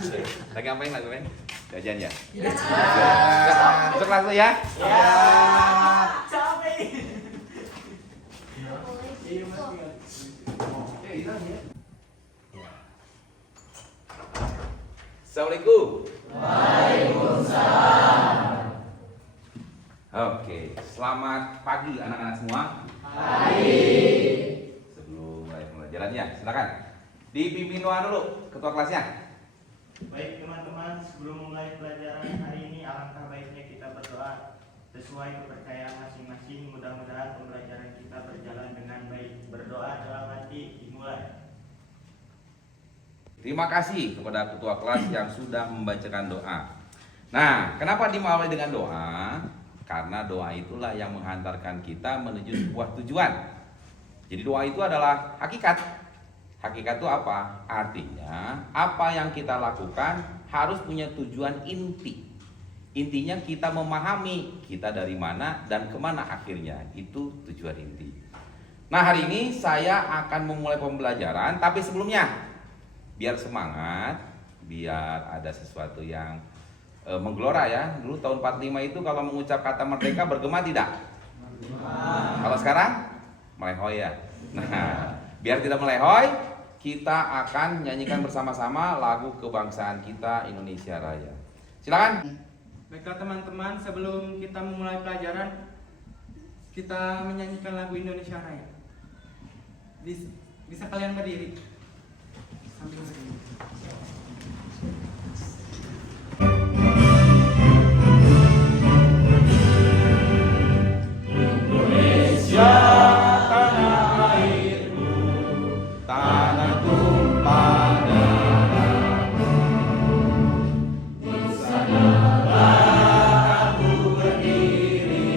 Lagi ngapain? Jajan ya? Ya. Masuk kelas dulu ya? Ya. Capek. Assalamualaikum. Waalaikumsalam. Oke, selamat pagi anak-anak semua. Pagi. Sebelum mulai pembelajarannya, silakan dipimpin doa dulu ketua kelasnya. Baik teman-teman, sebelum mulai pelajaran hari ini alangkah baiknya kita berdoa sesuai kepercayaan masing-masing. Mudah-mudahan pembelajaran kita berjalan dengan baik. Berdoa dalam hati dimulai. Terima kasih kepada ketua kelas yang sudah membacakan doa. Nah, kenapa dimulai dengan doa? Karena doa itulah yang menghantarkan kita menuju sebuah tujuan. Jadi doa itu adalah hakikat. Hakikat itu apa? Artinya apa yang kita lakukan harus punya tujuan inti. Intinya kita memahami kita dari mana dan kemana akhirnya. Itu tujuan inti. Nah, hari ini saya akan memulai pembelajaran, tapi sebelumnya biar semangat, biar ada sesuatu yang menggelora ya. Dulu tahun 45 itu kalau mengucap kata merdeka bergema tidak? Kalau sekarang melehoy ya. Nah, biar tidak melehoy, kita akan nyanyikan bersama-sama lagu kebangsaan kita Indonesia Raya. Silakan. Baiklah teman-teman, sebelum kita memulai pelajaran, kita menyanyikan lagu Indonesia Raya. Bisa kalian berdiri? Sambil berdiri. Indonesia tanah airku, tanah tumpah darahku. Di sanalah aku berdiri,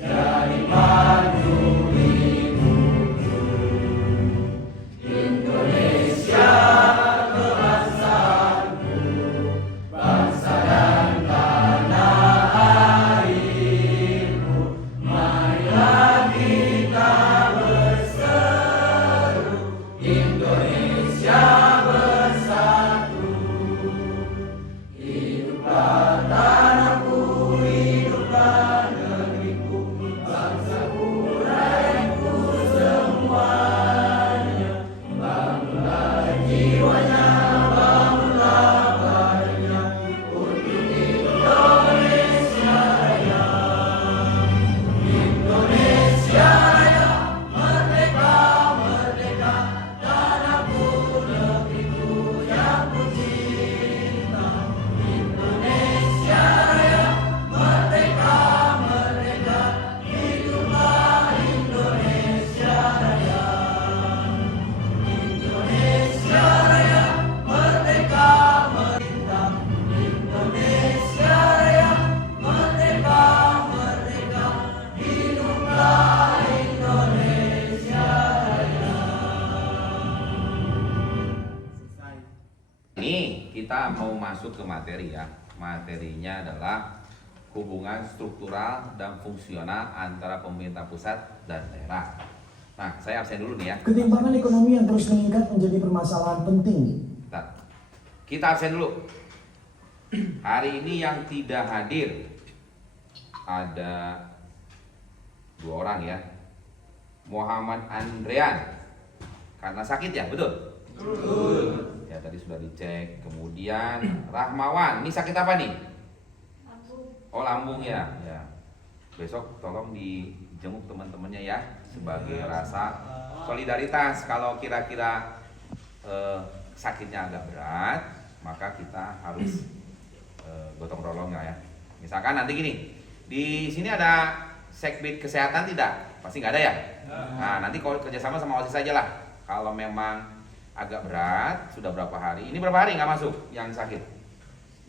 jadi maju hidupku. Indonesia kebangsaan, bangsa dan tanah airku. Marilah kita berseru, Indonesia bersatu. Hiduplah tanahku, hiduplah negeriku, bangsaku, rakyatku semuanya. Bangunlah jiwanya, bangunlah badannya, untuk Indonesia Raya. Indonesia Raya, merdeka, merdeka, tanahku, negeriku yang ku cinta. Indonesia Raya, merdeka, merdeka, hiduplah Indonesia Raya. Indonesia Raya, merdeka, merdeka, Indonesia Raya, merdeka, merdeka, hiduplah Indonesia Raya. Selesai. Ini kita mau masuk ke materi ya. Materinya adalah hubungan struktural dan fungsional antara pemerintah pusat dan daerah. Nah, saya absen dulu nih ya. Ketimpangan ekonomi yang terus meningkat menjadi permasalahan penting. Bentar. Kita absen dulu. Hari ini yang tidak hadir ada 2 orang ya. Muhammad Andrean karena sakit ya, betul? Betul. Ya tadi sudah dicek. Kemudian Rahmawan, ini sakit apa nih? Oh, lambung ya. Ya. Besok tolong dijenguk teman-temannya ya sebagai rasa solidaritas. Kalau kira-kira sakitnya agak berat, maka kita harus gotong royong ya. Misalkan nanti gini, di sini ada sekbid kesehatan tidak? Pasti nggak ada ya? Nah, nanti kalau kerjasama sama OSIS saja lah. Kalau memang agak berat, sudah berapa hari? Ini berapa hari nggak masuk yang sakit?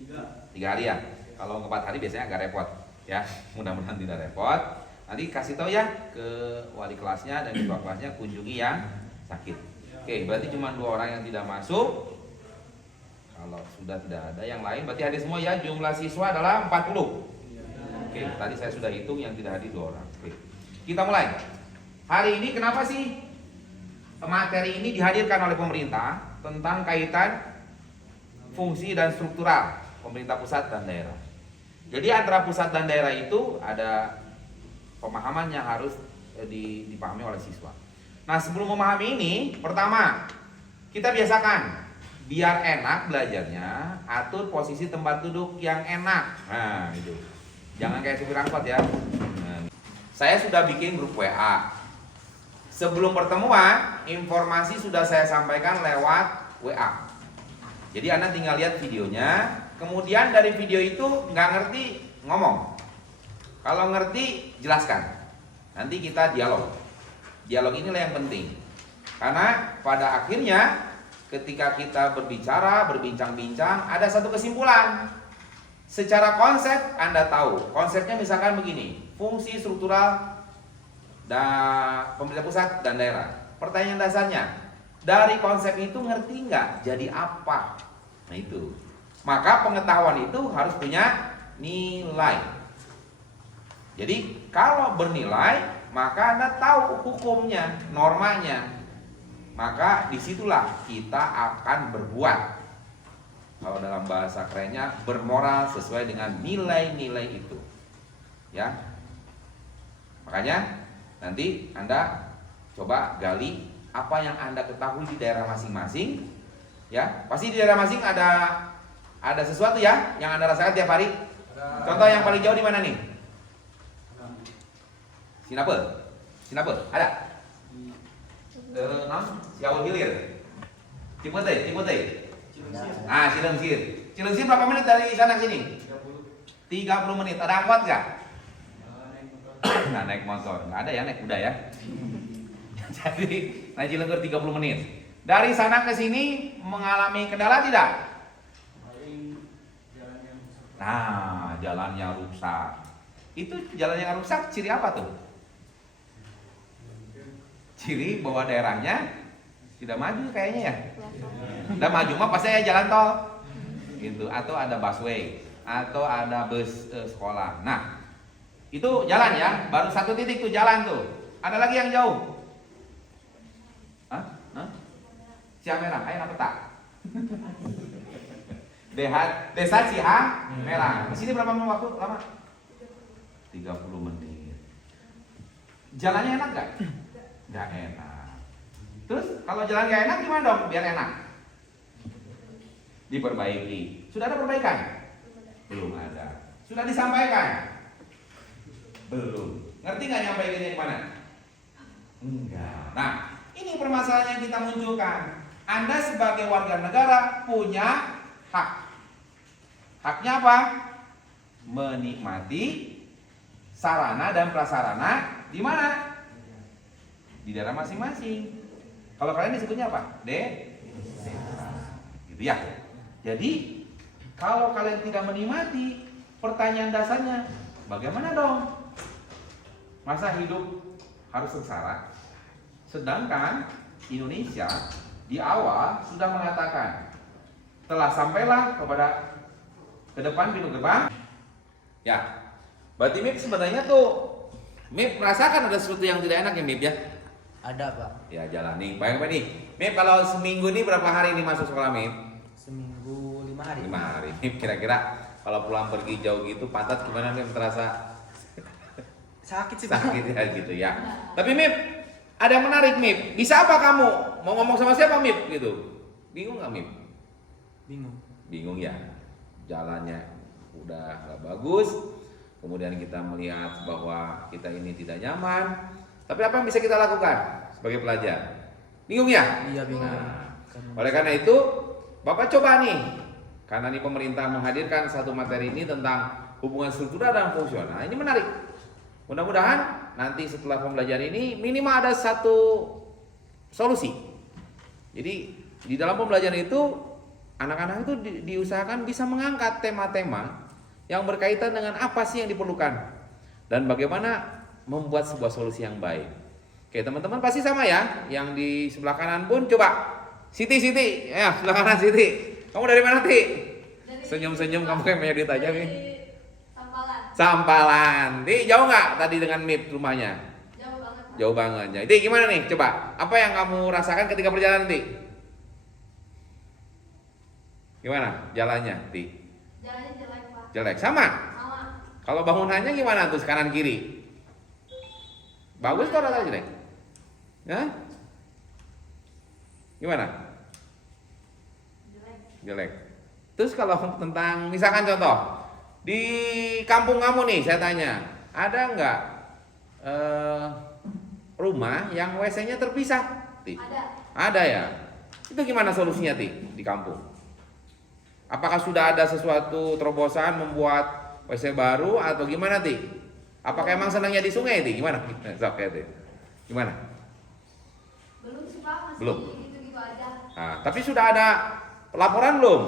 3 hari ya. Kalau 4 hari biasanya agak repot ya. Mudah-mudahan tidak repot. Nanti kasih tahu ya ke wali kelasnya dan ketua kelasnya kunjungi yang sakit. Oke, berarti cuma 2 orang yang tidak masuk. Kalau sudah tidak ada yang lain, berarti hadir semua ya. Jumlah siswa adalah 40. Oke, tadi saya sudah hitung yang tidak hadir 2 orang. Oke, kita mulai. Hari ini kenapa sih materi ini dihadirkan oleh pemerintah tentang kaitan fungsi dan struktural pemerintah pusat dan daerah. Jadi antara pusat dan daerah itu ada pemahaman yang harus dipahami oleh siswa. Nah, sebelum memahami ini, pertama kita biasakan biar enak belajarnya, atur posisi tempat duduk yang enak. Nah, itu. Jangan kayak supir angkot ya. Nah, saya sudah bikin grup WA. Sebelum pertemuan, informasi sudah saya sampaikan lewat WA. Jadi Anda tinggal lihat videonya, kemudian dari video itu nggak ngerti, ngomong. Kalau ngerti, jelaskan. Nanti kita dialog. Dialog inilah yang penting. Karena pada akhirnya ketika kita berbicara, berbincang-bincang, ada satu kesimpulan. Secara konsep Anda tahu. Konsepnya misalkan begini, fungsi struktural pemerintah pusat dan daerah. Pertanyaan dasarnya, dari konsep itu ngerti nggak jadi apa? Nah itu. Maka pengetahuan itu harus punya nilai. Jadi kalau bernilai, maka Anda tahu hukumnya, normanya. Maka disitulah kita akan berbuat. Kalau dalam bahasa kerennya, bermoral sesuai dengan nilai-nilai itu. Ya. Makanya nanti Anda coba gali apa yang Anda ketahui di daerah masing-masing. Ya, pasti di daerah masing ada sesuatu ya yang Anda rasakan tiap hari. Contoh yang paling jauh di mana nih? Sinapel, ada? Siawul Hilir, Ciputei. Ah, Cilengsi berapa menit dari sana ke sini? 30 menit. Ada angkot nggak? Nah, naik motor. Nggak ada ya, naik kuda ya. Jadi naik Cilengsi 30 menit. Dari sana ke sini mengalami kendala tidak? Nah, jalannya rusak. Itu jalan yang rusak ciri apa tuh? Ciri bahwa daerahnya tidak maju kayaknya ya. Udah maju mah pasti ya jalan tol. Gitu, atau ada busway, atau ada bus sekolah. Nah, itu jalan ya, baru satu titik tuh jalan tuh. Ada lagi yang jauh. Hah? Ciamerah, ayo peta. Desa Ciamerah. Di sini berapa waktu lama? 30 menit. Jalannya enak gak? Gak enak. Terus kalau jalan gak enak gimana dong biar enak? Diperbaiki. Sudah ada perbaikan? Belum ada. Sudah disampaikan? Belum. Ngerti gak nyampaikannya di mana? Enggak. Nah, ini permasalahan yang kita munculkan. Anda sebagai warga negara punya hak. Haknya apa? Menikmati sarana dan prasarana di mana? Di daerah masing-masing. Kalau kalian disebutnya apa? Desa. Gitu ya. Jadi kalau kalian tidak menikmati, pertanyaan dasarnya, bagaimana dong? Masa hidup harus sengsara? Sedangkan Indonesia di awal sudah mengatakan telah sampailah ke depan pintu gerbang. Ya, berarti MIP sebenarnya tuh MIP merasakan ada sesuatu yang tidak enak ya MIP ya? Ada Pak. Ya jalani. Baik Pak nih. MIP kalau seminggu ini berapa hari nih masuk sekolah MIP? Seminggu 5 hari. 5 hari. MIP kira-kira kalau pulang pergi jauh gitu pantat gimana MIP terasa? Sakit sih Pak. Sakit ya gitu ya. Tapi MIP ada yang menarik MIP. Bisa apa kamu? Mau ngomong sama siapa MIP gitu? Bingung nggak MIP? Bingung ya. Jalannya udah gak bagus. Kemudian kita melihat bahwa kita ini tidak nyaman. Tapi apa yang bisa kita lakukan sebagai pelajar? Bingung ya? Iya bingung. Nah, oleh karena itu, Bapak coba nih. Karena nih pemerintah menghadirkan satu materi ini tentang hubungan struktural dan fungsional. Ini menarik. Mudah-mudahan nanti setelah pembelajaran ini minimal ada satu solusi. Jadi di dalam pembelajaran itu anak-anak itu diusahakan bisa mengangkat tema-tema yang berkaitan dengan apa sih yang diperlukan dan bagaimana membuat sebuah solusi yang baik. Oke, teman-teman pasti sama ya. Yang di sebelah kanan pun coba. Siti, ya sebelah kanan Siti. Kamu dari mana Ti? Senyum-senyum kamu kayak punya duit aja nih. Sampalan. Ti jauh nggak tadi dengan MIP rumahnya? Jauh banget. Jauh banget ya. Ti gimana nih? Coba. Apa yang kamu rasakan ketika perjalanan Ti? Gimana jalannya, Ti? Jalannya jelek, Pak. Jelek. Sama. Sama. Kalau bangunannya gimana tuh kanan kiri? Bagus atau rata jelek? Hah? Gimana? Jelek. Jelek. Terus kalau tentang misalkan contoh di kampung kamu nih, saya tanya, ada nggak rumah yang WC-nya terpisah? Ti? Ada. Ada ya. Itu gimana solusinya, Ti, di kampung? Apakah sudah ada sesuatu terobosan membuat WC baru atau gimana, Ti? Apakah emang senangnya di sungai, Ti? Gimana? Sok ya, Ti. Gimana? Belum sih, Pak. Masih Belum. gitu-gitu aja. Nah, tapi sudah ada laporan belum?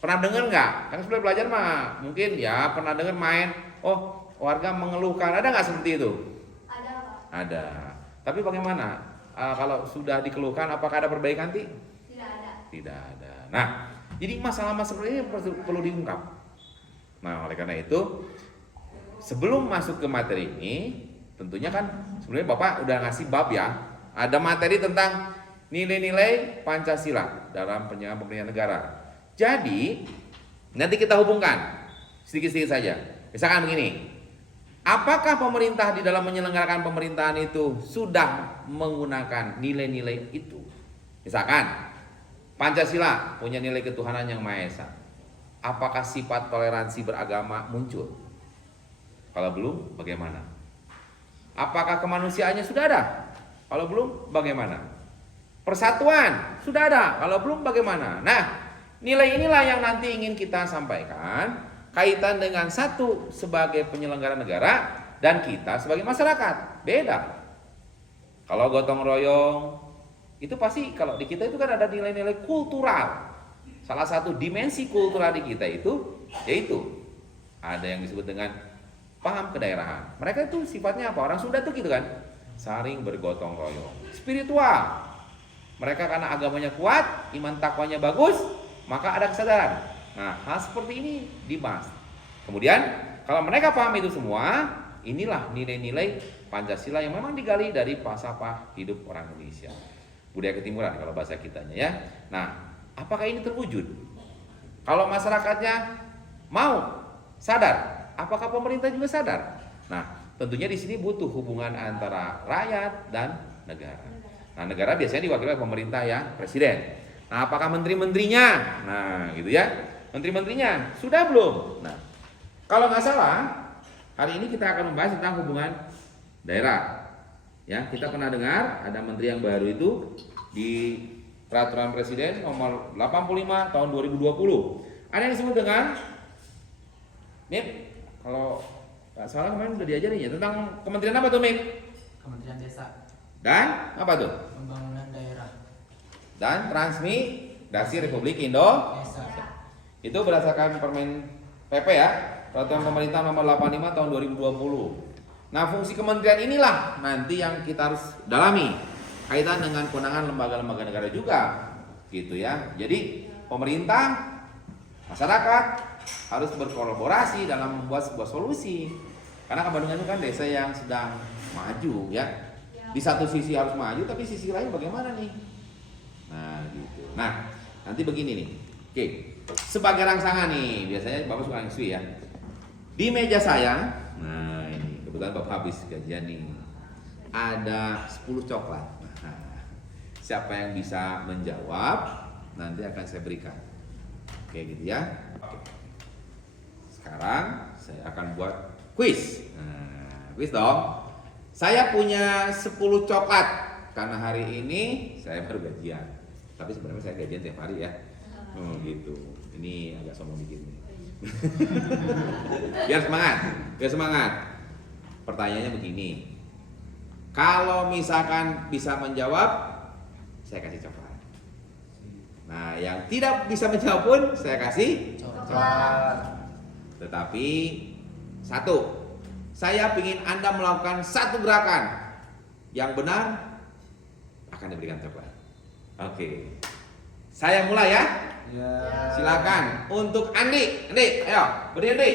Pernah dengar nggak? Kan sebelum belajar mah mungkin ya pernah dengar main. Oh, warga mengeluhkan. Ada nggak seperti itu? Ada, Pak. Ada. Tapi bagaimana? Kalau sudah dikeluhkan, apakah ada perbaikan, Ti? Tidak ada. Tidak ada. Nah, jadi masalah-masalah seperti ini perlu diungkap. Nah, oleh karena itu, sebelum masuk ke materi ini, tentunya kan sebenarnya Bapak udah ngasih bab ya. Ada materi tentang nilai-nilai Pancasila dalam penyelenggaraan pemerintahan negara. Jadi, nanti kita hubungkan sedikit-sedikit saja. Misalkan begini, apakah pemerintah di dalam menyelenggarakan pemerintahan itu sudah menggunakan nilai-nilai itu? Misalkan, Pancasila punya nilai ketuhanan yang Maha Esa. Apakah sifat toleransi beragama muncul? Kalau belum, bagaimana? Apakah kemanusiaannya sudah ada? Kalau belum, bagaimana? Persatuan sudah ada. Kalau belum, bagaimana? Nah, nilai inilah yang nanti ingin kita sampaikan kaitan dengan satu sebagai penyelenggara negara dan kita sebagai masyarakat. Beda. Kalau gotong royong itu pasti kalau di kita itu kan ada nilai-nilai kultural. Salah satu dimensi kultural di kita itu yaitu ada yang disebut dengan paham kedaerahan. Mereka itu sifatnya apa? Orang Sunda tuh gitu kan, saling bergotong royong. Spiritual. Mereka karena agamanya kuat, iman takwanya bagus, maka ada kesadaran. Nah, hal seperti ini dibahas. Kemudian, kalau mereka paham itu semua, inilah nilai-nilai Pancasila yang memang digali dari falsafah hidup orang Indonesia. Budaya ketimuran kalau bahasa kitanya ya. Nah, apakah ini terwujud? Kalau masyarakatnya mau sadar, apakah pemerintah juga sadar? Nah, tentunya di sini butuh hubungan antara rakyat dan negara. Nah, negara biasanya diwakili oleh pemerintah ya, presiden. Nah, apakah menteri-menterinya? Nah, gitu ya. Menteri-menterinya sudah belum? Nah, kalau nggak salah, hari ini kita akan membahas tentang hubungan daerah. Ya, kita pernah dengar ada menteri yang baru itu di peraturan presiden nomor 85 tahun 2020. Ada yang disebut dengan Mip, kalau nggak salah kemarin udah diajarin ya tentang kementerian apa tuh, Mip? Kementerian Desa, Dan apa tuh? Pembangunan Daerah, Dan Transmigrasi Republik Indonesia. Desa. Itu berdasarkan Permen PP ya, Peraturan Pemerintah nomor 85 tahun 2020. Nah, fungsi kementerian inilah nanti yang kita harus dalami kaitan dengan kewenangan lembaga-lembaga negara juga, gitu ya. Jadi pemerintah, masyarakat harus berkolaborasi dalam membuat sebuah solusi. Karena Bandung itu kan desa yang sedang maju ya. Di satu sisi harus maju, tapi sisi lain bagaimana nih? Nah, gitu. Nah, nanti begini nih. Oke, sebagai rangsangan nih, biasanya Bapak suka ngisi ya. Di meja saya, nah ini kebetulan Bapak habis gajian nih. Ada 10 coklat. Nah, siapa yang bisa menjawab nanti akan saya berikan. Oke, gitu ya. Oke. Sekarang saya akan buat kuis. Nah, kuis dong. Saya punya 10 coklat karena hari ini saya baru gajian. Tapi sebenarnya saya gajian tiap hari ya. Gitu. Ini agak sombong dikit nih. Biar semangat, biar semangat. Pertanyaannya begini. Kalau misalkan bisa menjawab, saya kasih coklat. Nah, yang tidak bisa menjawab pun saya kasih Coklat. Tetapi satu, saya ingin Anda melakukan satu gerakan yang benar, akan diberikan coklat. Oke. Saya mulai ya. Silakan untuk Andi. Andi, ayo, beri Andi.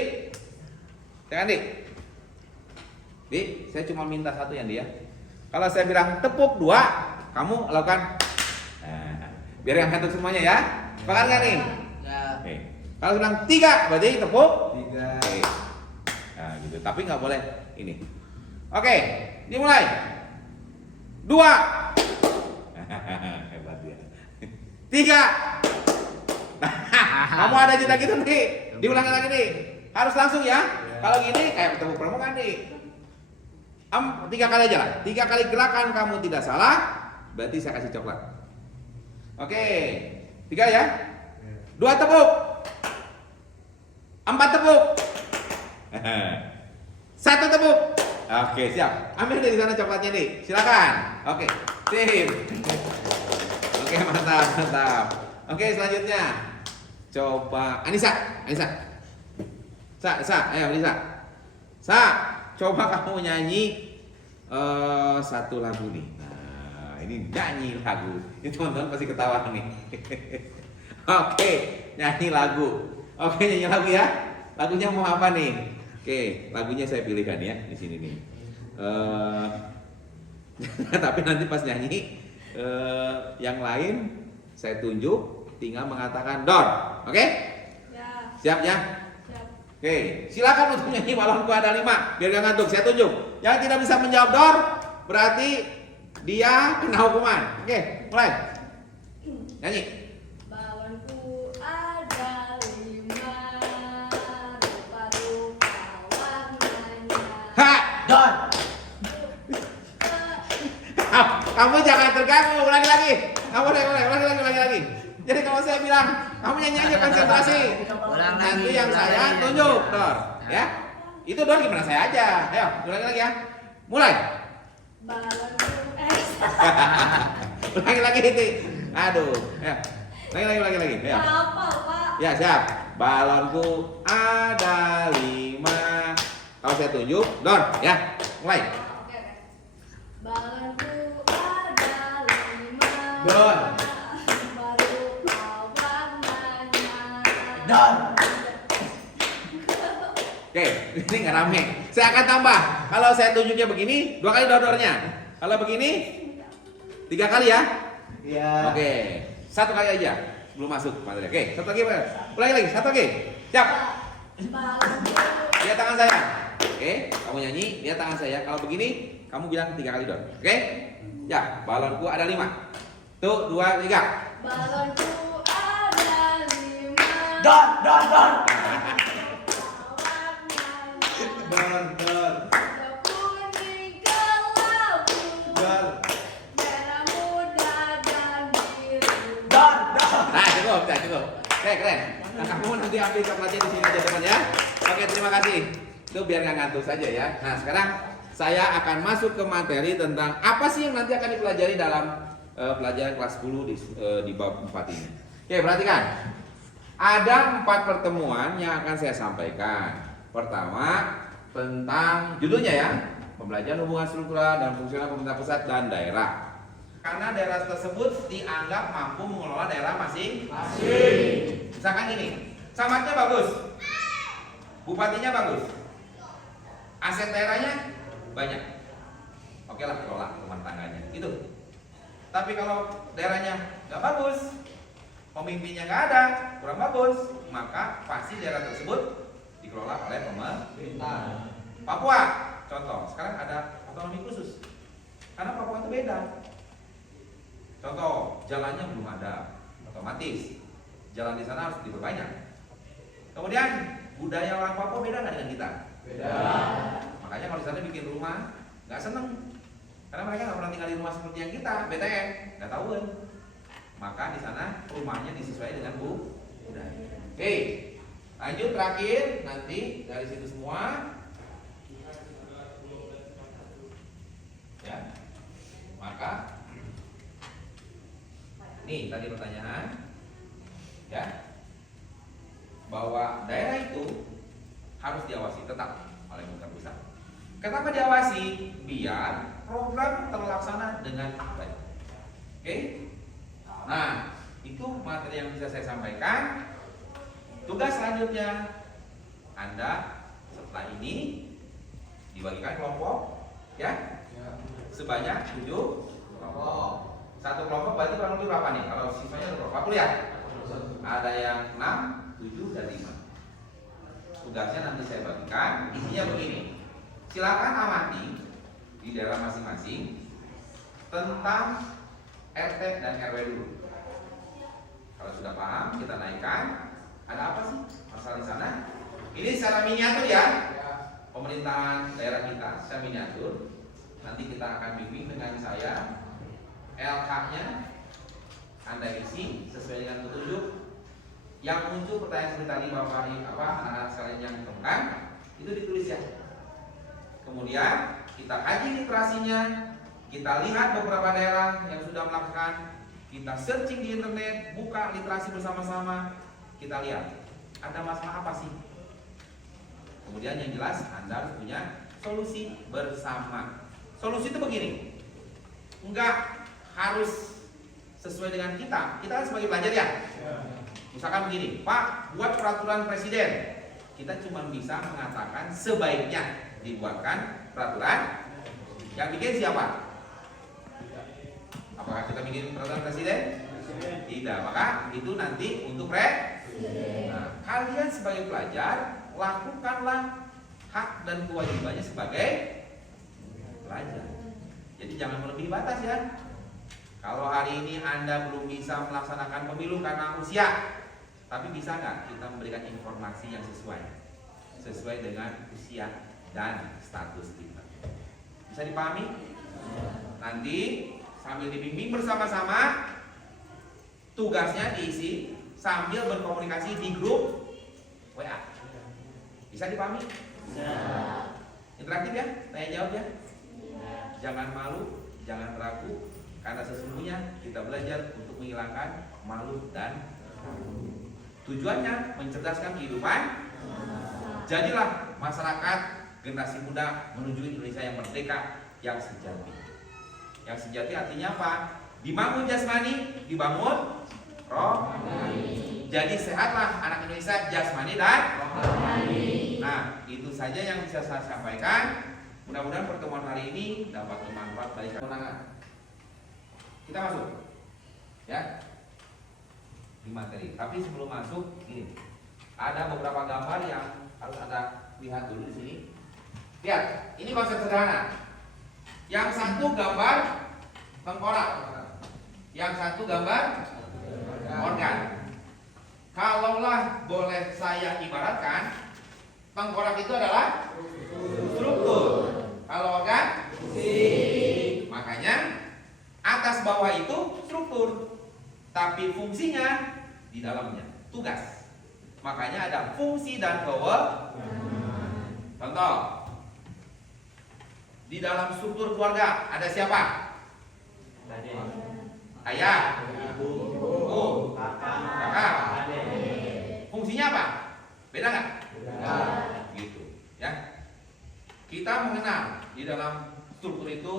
Saya Andi. Di, saya cuma minta satu ya, Andi ya. Kalau saya bilang tepuk 2, kamu lakukan. Nah, biar yang hantuk semuanya ya. Sepakat nggak nih? Ya. Oke. Kalau bilang 3 berarti tepuk 3. Oke. Nah gitu, tapi nggak boleh ini. Oke, dimulai. 2. Hebat ya. 3. Kamu ada jeda gitu nih. Diulangi lagi nih. Harus langsung ya. Kalau gini kayak tepuk pramuka nih. 3 kali aja lah. 3 kali gerakan kamu tidak salah, berarti saya kasih coklat. Oke. 3 ya. 2 tepuk. 4 tepuk. 1 tepuk. Oke, siap. Ambil dari sana coklatnya nih. Silakan. Oke. Sip. Oke, mantap. Oke, selanjutnya. Coba Anissa. Ayo Anissa. Coba kamu nyanyi satu lagu nih. Nah, ini nyanyi lagu. Ini teman-teman pasti ketawa nih. Oke, nyanyi lagu. Oke, nyanyi lagu ya. Lagunya mau apa nih? Oke, lagunya saya pilihkan ya di sini nih. Tapi nanti pas nyanyi yang lain saya tunjuk, tinggal mengatakan door. Oke? Ya. Siap ya? Siap. Oke, silakan untuk nyanyi balonku ada 5 biar gak ngantuk. Saya tunjuk. Yang tidak bisa menjawab door berarti dia kena hukuman. Oke, mulai. Nyanyi. Balonku ada 5, rupa-rupa warnanya. Ha! Don. Kamu jangan terganggu. Ulangi lagi. Kamu ulangi lagi. Jadi kalau saya bilang, kamu nyanyi aja konsentrasi. Nanti yang saya tunjuk, door. Ya. Itu door gimana saya aja. Ayo, ulangi lagi ya. Mulai. Balonku Ulangi lagi ini. Aduh. Ya. Lagi. Ya. apa, Pak? Ya, siap. Balonku ada 5. Kalau saya tunjuk, door, ya. Mulai. Oke. Balonku ada 5. Don. Rupa-rupa warnanya. Don. Oke, ini nggak rame. Saya akan tambah. Kalau saya tunjuknya begini, 2 kali door-doornya. Kalau begini, 3 kali ya. Iya. Oke, 1 kali aja. Belum masuk materi. Oke, 1 lagi. Ulangi lagi, 1 lagi. Siap. Balonku Lihat tangan saya. Oke, kamu nyanyi, lihat tangan saya. Kalau begini, kamu bilang 3 kali door. Oke? Ya, balonku ada 5. Tuh, 2, 3. Balonku ada 5. Don. Warnanya Don. kuning kelabu, Don. merah muda dan biru. Don. Nah, cukup. Oke, keren. Nah, kamu nanti ambil coklatnya di sini aja teman ya. Oke, terima kasih. Itu biar nggak ngantuk saja ya. Nah, sekarang saya akan masuk ke materi tentang apa sih yang nanti akan dipelajari dalam pelajaran kelas 10 di bab 4 ini. Oke, perhatikan. Ada 4 pertemuan yang akan saya sampaikan. Pertama, tentang judulnya ya, pembelajaran hubungan struktural dan fungsional pemerintah pusat dan daerah. Karena daerah tersebut dianggap mampu mengelola daerah masing-masing. Misalkan ini, camatnya bagus, bupatinya bagus, aset daerahnya banyak. Oke lah, kelola rumah tangganya, gitu. Tapi kalau daerahnya nggak bagus, pemimpinnya nggak ada, kurang bagus, maka pasti daerah tersebut dikelola oleh pemerintah. Papua, contoh, sekarang ada otonomi khusus. Karena Papua itu beda. Contoh, jalannya belum ada, otomatis jalan di sana harus diperbanyak. Kemudian budaya orang Papua beda nggak dengan kita? Beda. Makanya kalau di sana bikin rumah nggak seneng, karena mereka nggak pernah tinggal di rumah seperti yang kita, BTN, nggak tahu kan? Maka di sana rumahnya disesuaikan dengan budaya. Oke, lanjut terakhir nanti dari situ semua. Ya, maka nih tadi pertanyaan, ya, bahwa daerah itu harus diawasi tetap oleh pemerintah pusat. Kenapa diawasi? Biar program terlaksana dengan baik. Oke? Nah, itu materi yang bisa saya sampaikan. Tugas selanjutnya, Anda setelah ini dibagikan kelompok, ya, sebanyak 7 kelompok. Satu kelompok berarti kurang lebih berapa nih? Kalau siswanya berapa? 40 ya? Ada yang 6, 7, dan 5. Tugasnya nanti saya bagikan. Isinya begini. Silakan amati di daerah masing-masing tentang RT dan RW dulu. Kalau sudah paham, kita naikkan. Ada apa sih masalah di sana? Ini secara miniatur ya. Pemerintahan daerah kita secara miniatur. Nanti kita akan bimbing dengan saya. LK-nya Anda isi sesuai dengan petunjuk. Yang muncul pertanyaan seperti tadi Bapak anak-anak sekalian yang ditemukan itu ditulis ya. Kemudian kita kaji literasinya, kita lihat beberapa daerah yang sudah melakukan, kita searching di internet, buka literasi bersama-sama, kita lihat ada masalah apa sih. Kemudian yang jelas Anda harus punya solusi bersama. Solusi itu begini, enggak harus sesuai dengan kita harus sebagai pelajar ya. Misalkan begini, Pak, buat peraturan presiden. Kita cuma bisa mengatakan sebaiknya dibuatkan peraturan. Yang bikin siapa? Apakah kita bikin peraturan presiden? Tidak, maka itu nanti untuk presiden. Nah, kalian sebagai pelajar lakukanlah hak dan kewajibannya sebagai pelajar. Jadi jangan melebihi batas ya. Kalau hari ini Anda belum bisa melaksanakan pemilu karena usia, tapi bisa nggak kita memberikan informasi yang sesuai dengan usia dan status kita? Bisa dipahami? Nanti sambil dibimbing bersama-sama, tugasnya diisi sambil berkomunikasi di grup WA. Bisa dipahami? Interaktif ya, tanya jawab ya. Jangan malu, jangan ragu, karena sesungguhnya kita belajar untuk menghilangkan malu dan ragu. Tujuannya mencerdaskan kehidupan. Jadilah masyarakat generasi muda menuju Indonesia yang merdeka, yang sejati. Yang sejati artinya apa? Dibangun jasmani, dibangun rohani. Jadi sehatlah anak Indonesia jasmani dan rohani. Nah, itu saja yang bisa saya sampaikan. Mudah-mudahan pertemuan hari ini dapat bermanfaat bagi kemenangan. Kita masuk ya di materi. Tapi sebelum masuk, ini ada beberapa gambar yang harus Anda lihat dulu di sini. Lihat, ini konsep sederhana. Yang satu gambar tengkorak, yang satu gambar organ. Kalaulah boleh saya ibaratkan, tengkorak itu adalah struktur. Kalau organ fungsi. Makanya atas bawah itu struktur, tapi fungsinya di dalamnya, tugas. Makanya ada fungsi dan kewenangan. Contoh, di dalam struktur keluarga ada siapa? Ayah, ibu, kakak. Fungsinya apa? Beda nggak? Gitu, ya. Kita mengenal di dalam struktur itu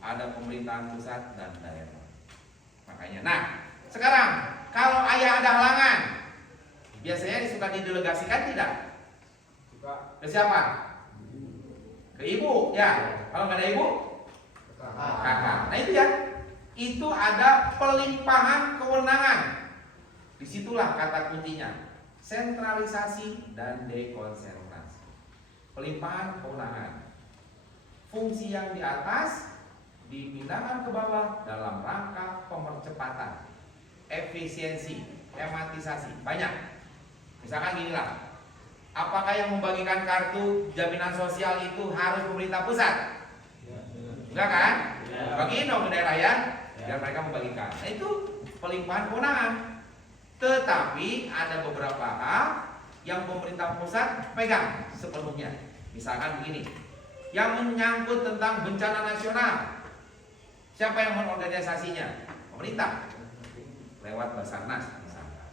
ada pemerintahan pusat dan daerah. Makanya, nah, sekarang kalau ayah ada halangan, biasanya suka didelegasikan tidak? Ke siapa? Ke ibu, ya. Kalau nggak ada ibu, kakak. Nah itu ya, itu ada pelimpahan kewenangan. Disitulah kata kuncinya, sentralisasi dan dekonsentrasi. Pelimpahan kewenangan. Fungsi yang di atas dipindahkan ke bawah dalam rangka pemercepatan, efisiensi, hematisasi. Banyak. Misalkan ginilah, apakah yang membagikan kartu jaminan sosial itu harus pemerintah pusat? Enggak kan? Bagiin dong ke daerah ya, biar mereka membagikan. Nah itu pelimpahan kewenangan. Tetapi ada beberapa hal yang pemerintah pusat pegang sepenuhnya. Misalkan begini, yang menyangkut tentang bencana nasional, siapa yang mengorganisasinya? Pemerintah, lewat Basarnas misalkan.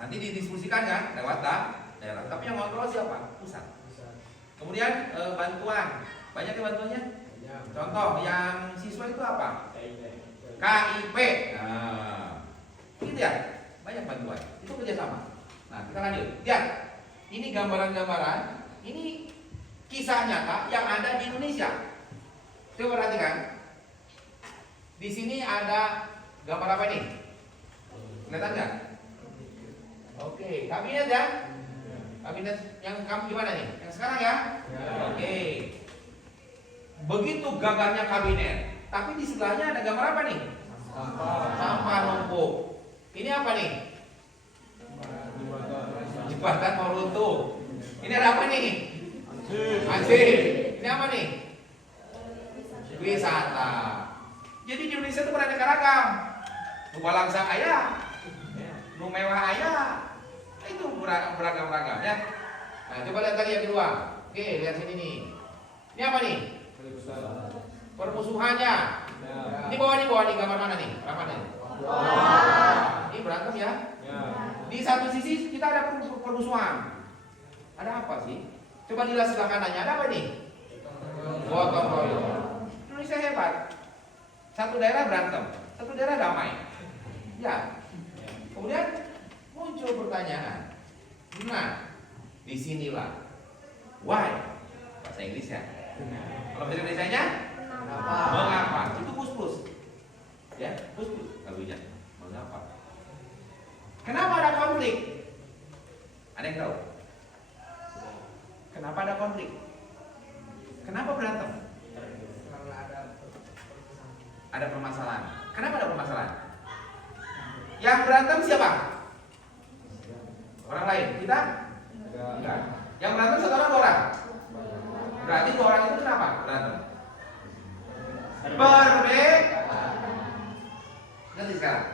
Nanti didiskusikan kan lewat daerah. Tapi yang kontrol siapa? Pusat. Kemudian bantuan, banyak ya bantuannya. Contoh yang siswa itu apa? KIP. Nah, gitu ya, banyak bantuan. Itu kerjasama. Nah, kita lanjut. Lihat, ini gambaran-gambaran. Ini kisah nyata yang ada di Indonesia. Coba perhatikan. Di sini ada gambar apa nih? Kelihatan nggak? Oke, kabinet ya? Kabinet yang kamu gimana nih? Yang sekarang ya? Oke. Begitu gagahnya kabinet, tapi di sebelahnya ada gambar apa nih? Sampah numpuk. Ini apa nih? Jembatan mau runtuh. Ini ada apa nih? Ansip. Ini apa nih? Wisata. Jadi di Indonesia itu beraneka ragam. Nu balangsa aya, nu mewah aya. Itu beragam-ragam ya. Nah, coba lihat lagi yang kedua. Oke, lihat sini nih. Ini apa nih? Permusuhannya. Ini bawah nih gambar mana nih? Apa nih? Ini berantem ya? Di satu sisi kita ada permusuhan. Ada apa sih? Coba dilihat sebelah kanannya, ada apa nih? Gotong royong. Indonesia hebat. Satu daerah berantem, satu daerah damai. Ya. Kemudian muncul pertanyaan. Nah, disinilah why bahasa Inggris ya. Kalau bahasa Indonesianya mengapa? Itu plus. Ya, plus lagunya. Mengapa? Kenapa ada konflik? Ada yang tahu? Kenapa ada konflik? Kenapa berantem? Ada permasalahan. Kenapa ada permasalahan? Yang berantem siapa? Orang lain. Kita? Enggak. Yang berantem satu orang, 2 orang. Berarti 2 orang itu kenapa berantem? Berbeda. Ngerti sekarang?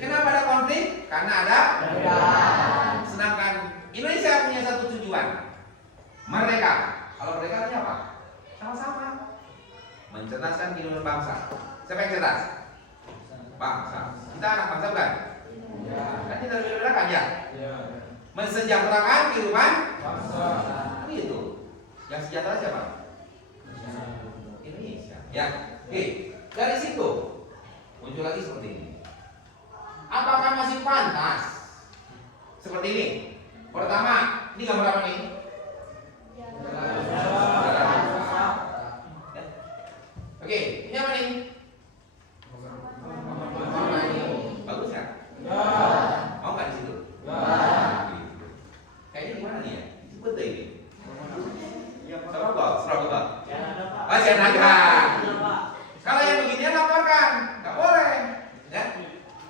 Kenapa ada konflik? Karena ada perbedaan. Sedangkan Indonesia punya satu tujuan, merdeka. Kalau merdeka artinya apa? Sama-sama mencerdaskan kehidupan bangsa. Siapa yang cerdas? Bangsa. Kita anak bangsa bukan? Kan kita bedakan ya? Mensejahterakan kehidupan bangsa. Itu. Yang sejahtera siapa? Indonesia. Ya. Oke. Dari situ muncul lagi seperti ini. Apakah masih pantas seperti ini? Pertama, ini gambar apa nih? Oke, ini apa nih? Bagus ya? Mau nggak di situ? Kayaknya gimana nih ya? Disebut deh ini. Seragam. Masih naga. Kalau yang beginian laporkan, nggak boleh. Ya?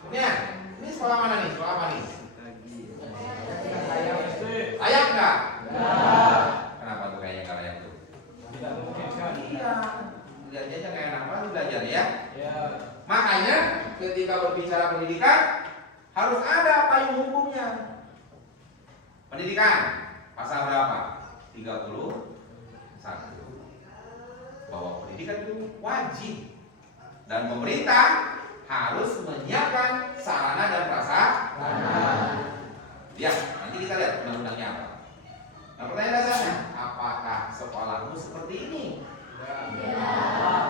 Kemudian, ini sekolah mana nih? Sekolah apa nih? Layak nggak? Kenapa tuh kayaknya nggak layak tuh? Iya. Lihat aja kayak anak apa belajar ya. Makanya ketika berbicara pendidikan harus ada payung hukumnya. Pendidikan pasal berapa? 31. Bahwa pendidikan itu wajib dan pemerintah harus menyiapkan sarana dan prasarana. Ya, nanti kita lihat undang-undangnya apa. Nah, pertanyaan dasarnya, apakah sekolahmu seperti ini?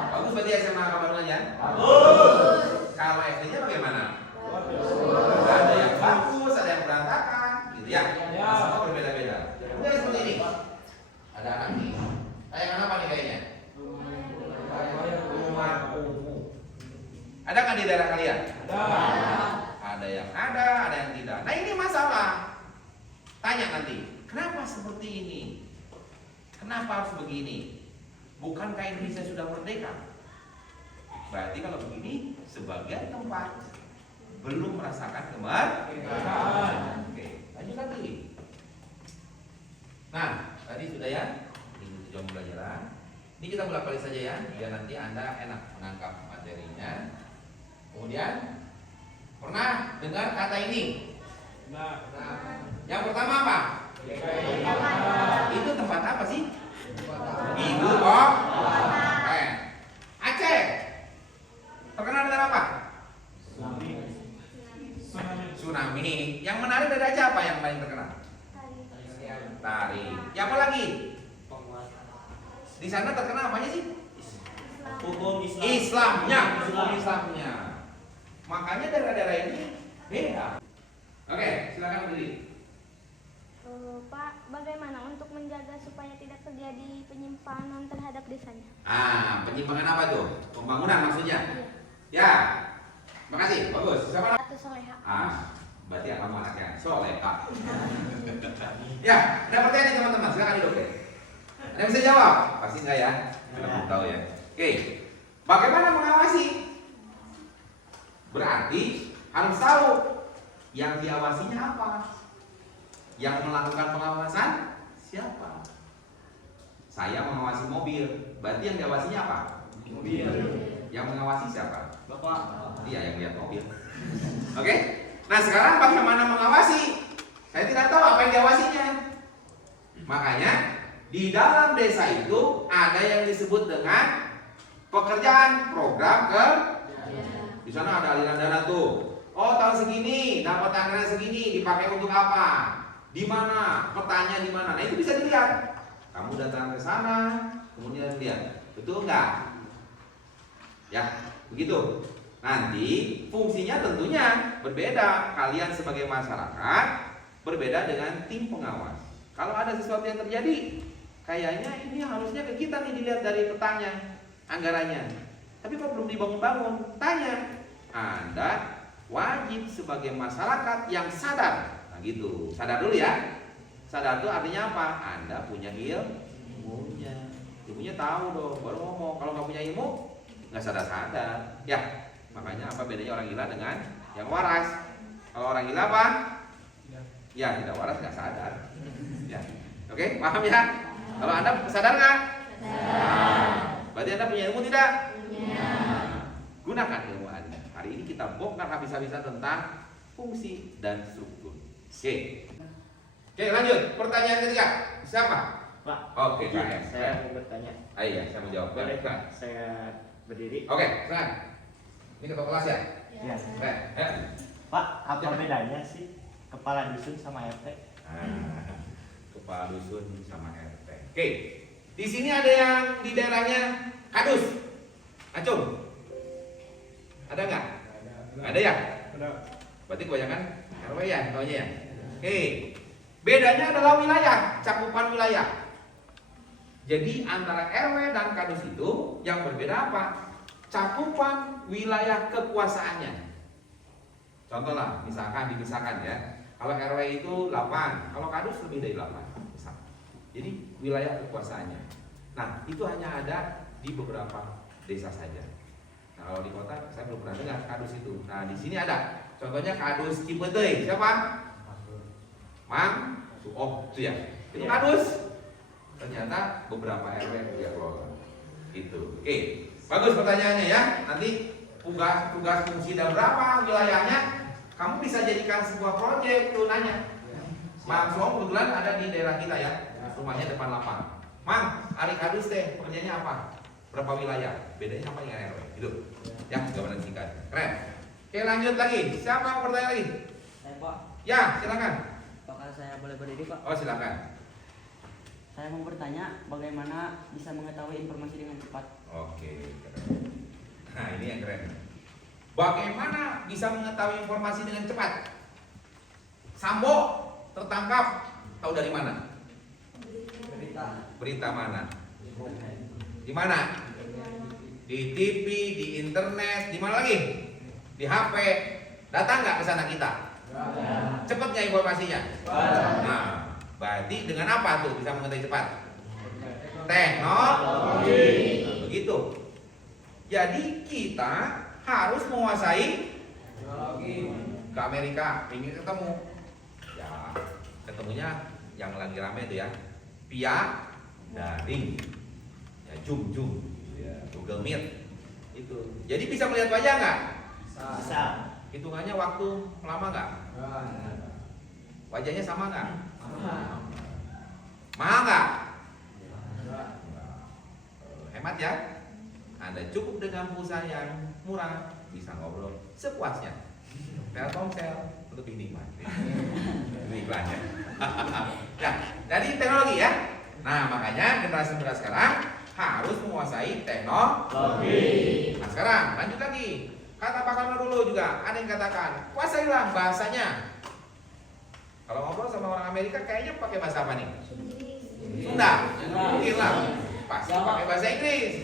Bagus berarti SMA kabarnya? Bagus. Kalau SD-nya bagaimana? Ada yang bagus, ada yang berantakan, gitu ya. Semua berbeda-beda. Kemudian seperti ini. Ada anak nih. Tayangan apa nih kayaknya? Rumah kumuh. Ada kan di daerah kalian? Ada yang ada yang tidak. Nah, ini masalah. Tanya nanti, kenapa seperti ini? Kenapa harus begini? Bukankah Indonesia sudah merdeka? Berarti kalau begini, sebagian tempat belum merasakan kemerdekaan. Oke, lanjut lagi. Nah, tadi sudah ya, ini tujuan pembelajaran. Ini kita bolak-balik saja ya, biar nanti Anda enak menangkap materinya. Kemudian, pernah dengar kata ini? Yang pertama apa? Itu tempat apa sih? Ibu kota. Aceh terkenal dengan apa? Tsunami. Yang menarik dari Aceh apa yang paling terkenal? Tari. Ya, apa lagi? Di sana terkenal apanya sih? Hukum Islam. Islamnya. Makanya daerah-daerah ini beda. Oke, silakan berdiri. Pak, bagaimana untuk menjaga supaya tidak terjadi penyimpanan terhadap desanya? Penyimpangan apa tuh? Pembangunan maksudnya? Ya. Makasih, bagus. Siapa? Atau Soleha. Berarti kamu anaknya soleka. Ya, ada pertanyaan nih teman-teman, silakan duduk deh. Ada yang bisa jawab? Pasti enggak ya? Kita belum tahu ya. Oke, bagaimana mengawasi? Berarti harus tahu yang diawasinya apa. Yang melakukan pengawasan siapa? Saya mengawasi mobil, berarti yang diawasinya apa? Mobil. Yang mengawasi siapa? Bapak. Iya, yang lihat mobil. Oke? Nah, sekarang bagaimana mengawasi? Saya tidak tahu apa yang diawasinya. Makanya di dalam desa itu ada yang disebut dengan pekerjaan program kerja. Di sana ada aliran dana tuh. Oh, tahun segini dapat anggaran segini, dipakai untuk apa? Di mana? Petanya di mana? Nah, itu bisa dilihat. Kamu datang ke sana, kemudian lihat, betul enggak? Ya, begitu. Nanti fungsinya tentunya berbeda. Kalian sebagai masyarakat berbeda dengan tim pengawas. Kalau ada sesuatu yang terjadi, kayaknya ini harusnya ke kita nih dilihat dari petanya, anggarannya. Tapi kok belum dibangun-bangun? Tanya. Anda wajib sebagai masyarakat yang sadar. Nah gitu, sadar dulu ya. Sadar itu artinya apa? Anda punya ilmunya. Ilmunya tahu dong, baru ngomong. Kalau nggak punya ilmu, nggak sadar-sadar. Ya, makanya apa bedanya orang gila dengan yang waras? Kalau orang gila apa? Ya, tidak waras, nggak sadar. Ya, oke, paham ya? Kalau Anda sadar nggak? Sadar. Berarti Anda punya ilmu tidak? Punya. Gunakan ilmu Anda. Hari ini kita bongkar habis-habisan tentang fungsi dan struktur. Oke, lanjut. Pertanyaan ketiga. Siapa? Pak. Oke, izin, Kak. saya mau bertanya. Iya, saya mau jawab. Boleh Pak, saya berdiri? Oke, silakan. Ini ketua kelas ya? Ya. Pak, Pak, apa bedanya sih kepala dusun sama RT? Kepala dusun sama RT. Oke, di sini ada yang di daerahnya kadus, acung. Ada nggak? Ada ya? Ada. Berarti kebanyakan RW ya, taunya ya. Oke, bedanya adalah wilayah, cakupan wilayah. Jadi antara RW dan kadus itu yang berbeda apa? Cakupan wilayah kekuasaannya. Contoh lah, misalkan dipisahkan ya. Kalau RW itu 8, kalau kadus lebih dari 8. Misalkan. Jadi wilayah kekuasaannya. Nah, itu hanya ada di beberapa desa saja. Nah, kalau di kota saya belum pernah dengar kadus itu. Nah, di sini ada. Contohnya kadus Cipetei. Siapa? Mang. Oh, itu ya. Itu kadus. Ternyata beberapa RW dia kelola. Itu. Oke. Bagus pertanyaannya ya. Nanti tugas fungsi dan berapa wilayahnya kamu bisa jadikan sebuah proyek tuh nanya. Mang Suong kebetulan ada di daerah kita ya. Rumahnya depan lapang. Mang, Ari kadus teh pekerjaannya apa? Berapa wilayah? Bedanya apa dengan RW? Gitu. Ya, gambaran singkat. Keren. Oke, lanjut lagi. Siapa mau bertanya lagi? Saya Pak, Ya, silakan. apakah saya boleh berdiri Pak? Oh, silakan. Saya mau bertanya bagaimana bisa mengetahui informasi dengan cepat. Oke, keren. Nah, ini yang keren. Bagaimana bisa mengetahui informasi dengan cepat? Sambo tertangkap, tahu dari mana? Berita mana? Di mana? Di TV, di internet, di mana lagi? Di HP. Datang nggak ke sana kita? Cepat nggak informasinya? Nah, berarti dengan apa tuh bisa mengetahui cepat? Teknologi. Begitu. Jadi kita harus menguasai teknologi. Ke Amerika ingin ketemu, ya ketemunya yang lagi rame itu ya, via daring, ya Zoom, ya, Google Meet, itu. Jadi bisa melihat wajah nggak? Bisa. Hitungannya waktu lama nggak? Wajahnya sama nggak? Mahal nggak? Hemat ya. Anda cukup dengan pulsa yang murah, bisa ngobrol sepuasnya. Telkomsel untuk ini mah. Ini iklannya. Ya, jadi teknologi ya. Nah, makanya generasi muda sekarang harus menguasai teknologi. Nah, sekarang lanjut lagi. Kata Pak Karno dulu juga ada yang katakan, kuasailah bahasanya. Kalau ngobrol sama orang Amerika kayaknya pakai bahasa apa nih? Sunda. Mungkin lah. Pasti pakai bahasa Inggris.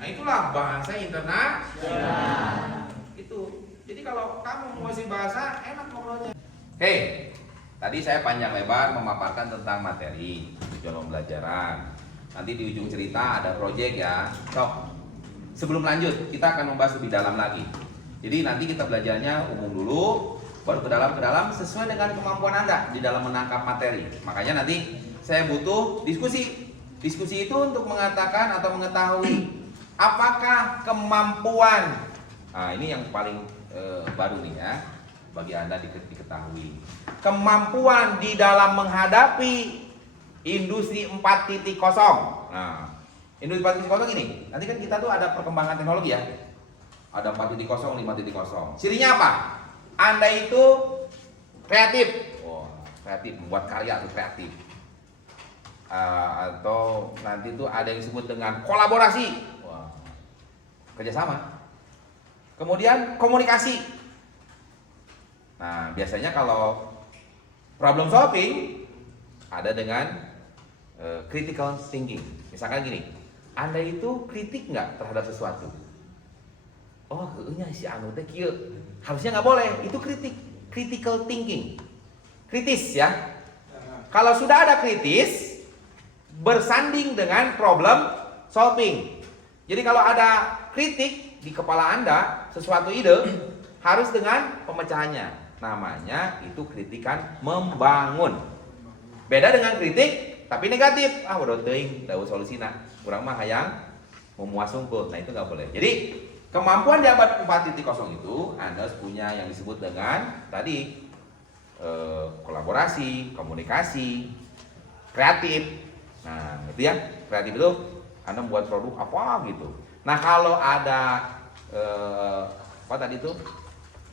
Nah, itulah bahasa internasional. Itu. Jadi kalau kamu menguasai bahasa, enak ngobrolnya. Oke, tadi saya panjang lebar memaparkan tentang materi tujuan pembelajaran. Nanti di ujung cerita ada proyek ya. Sok, sebelum lanjut kita akan membahas lebih dalam lagi. Jadi nanti kita belajarnya umum dulu, baru ke dalam sesuai dengan kemampuan Anda di dalam menangkap materi. Makanya nanti saya butuh diskusi. Diskusi itu untuk mengatakan atau mengetahui apakah kemampuan. Nah, ini yang paling baru nih ya, bagi Anda diketahui. Kemampuan di dalam menghadapi industri 4.0. Nah, industri 4.0 ini, nanti kan kita tuh ada perkembangan teknologi ya. Ada 4.0, 5.0. Cirinya apa? Anda itu kreatif. Kreatif, membuat karya itu kreatif. Atau nanti tuh ada yang disebut dengan kolaborasi. Kerjasama. Kemudian komunikasi. Nah, biasanya kalau problem solving ada dengan critical thinking. Misalkan gini, Anda itu kritik nggak terhadap sesuatu? Oh, ini si anu teh kieu. Harusnya nggak boleh. Itu critical thinking. Kritis ya. Kalau sudah ada kritis, bersanding dengan problem solving. Jadi kalau ada kritik di kepala Anda, sesuatu ide, harus dengan pemecahannya. Namanya itu kritikan membangun. Beda dengan kritik tapi negatif. Udah teuing, daun solusina. Kurang mah hayang memuas unggul. Nah, itu nggak boleh. Jadi kemampuan di abad 4.0 itu Anda harus punya yang disebut dengan tadi kolaborasi, komunikasi, kreatif. Nah, itu ya, kreatif itu Anda membuat produk apa gitu. Nah, kalau ada apa tadi itu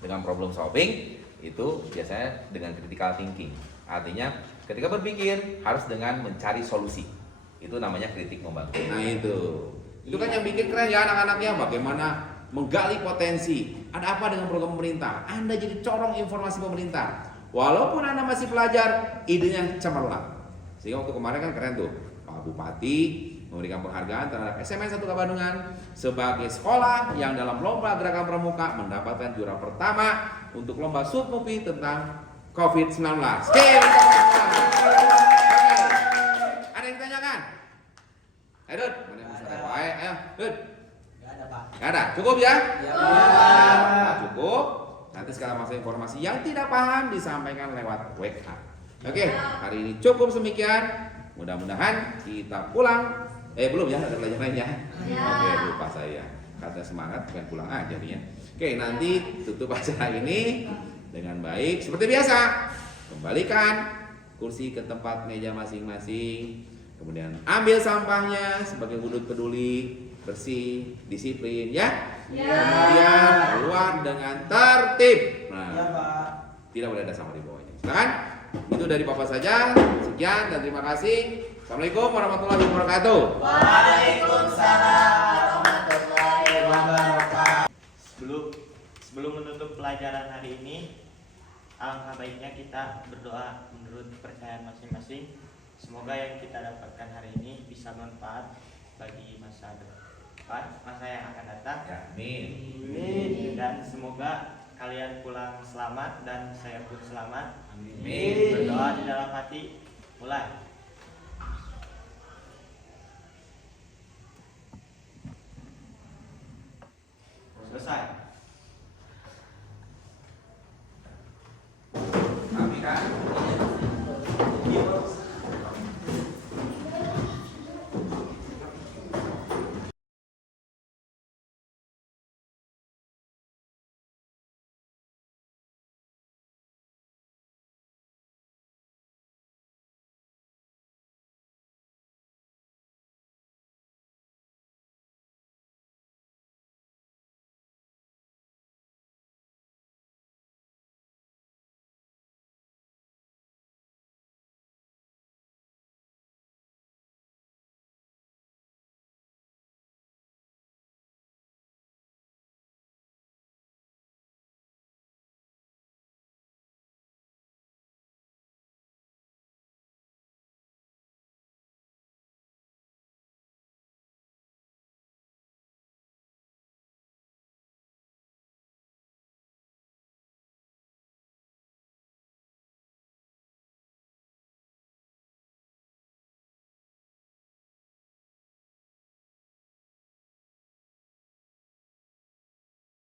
dengan problem solving itu biasanya dengan critical thinking. Artinya ketika berpikir harus dengan mencari solusi. Itu namanya kritik membangun. Nah, itu kan yang bikin keren ya anak-anaknya, bagaimana menggali potensi. Ada apa dengan program pemerintah? Anda jadi corong informasi pemerintah. Walaupun Anda masih pelajar, idenya cemerlang. Sehingga waktu kemarin kan keren tuh, Pak Bupati memberikan penghargaan terhadap SMN 1 Kabandungan sebagai sekolah yang dalam lomba gerakan pramuka mendapatkan juara pertama untuk lomba Sutmupi tentang COVID-19. Oke, ada yang ditanyakan? Ayo, Dud. Ayo, Dud. Gak ada, Pak. Gak ada, cukup ya? Ya. Nah, cukup. Nanti segala macam informasi yang tidak paham disampaikan lewat WA. Oke, hari ini cukup semikian. Mudah-mudahan kita pulang. Belum ya, ada pelajaran lainnya. Ya. Oke, lupa saya. Kata semangat bukan pulang aja nih ya. Oke, nanti tutup acara ini dengan baik seperti biasa. Kembalikan kursi ke tempat meja masing-masing. Kemudian ambil sampahnya sebagai wujud peduli, bersih, disiplin ya. Kemudian keluar dengan tertib. Nah, Ya, Pak. tidak boleh ada sampah di bawahnya. Silakan. Itu dari Bapak saja. Sekian dan terima kasih. Assalamualaikum warahmatullahi wabarakatuh. Waalaikumsalam warahmatullahi wabarakatuh. Sebelum menutup pelajaran hari ini, alangkah baiknya kita berdoa menurut kepercayaan masing-masing. Semoga yang kita dapatkan hari ini bisa bermanfaat bagi masa depan, masa yang akan datang. Amin. Dan semoga kalian pulang selamat dan saya pun selamat. Amin. Berdoa di dalam hati. Mulai.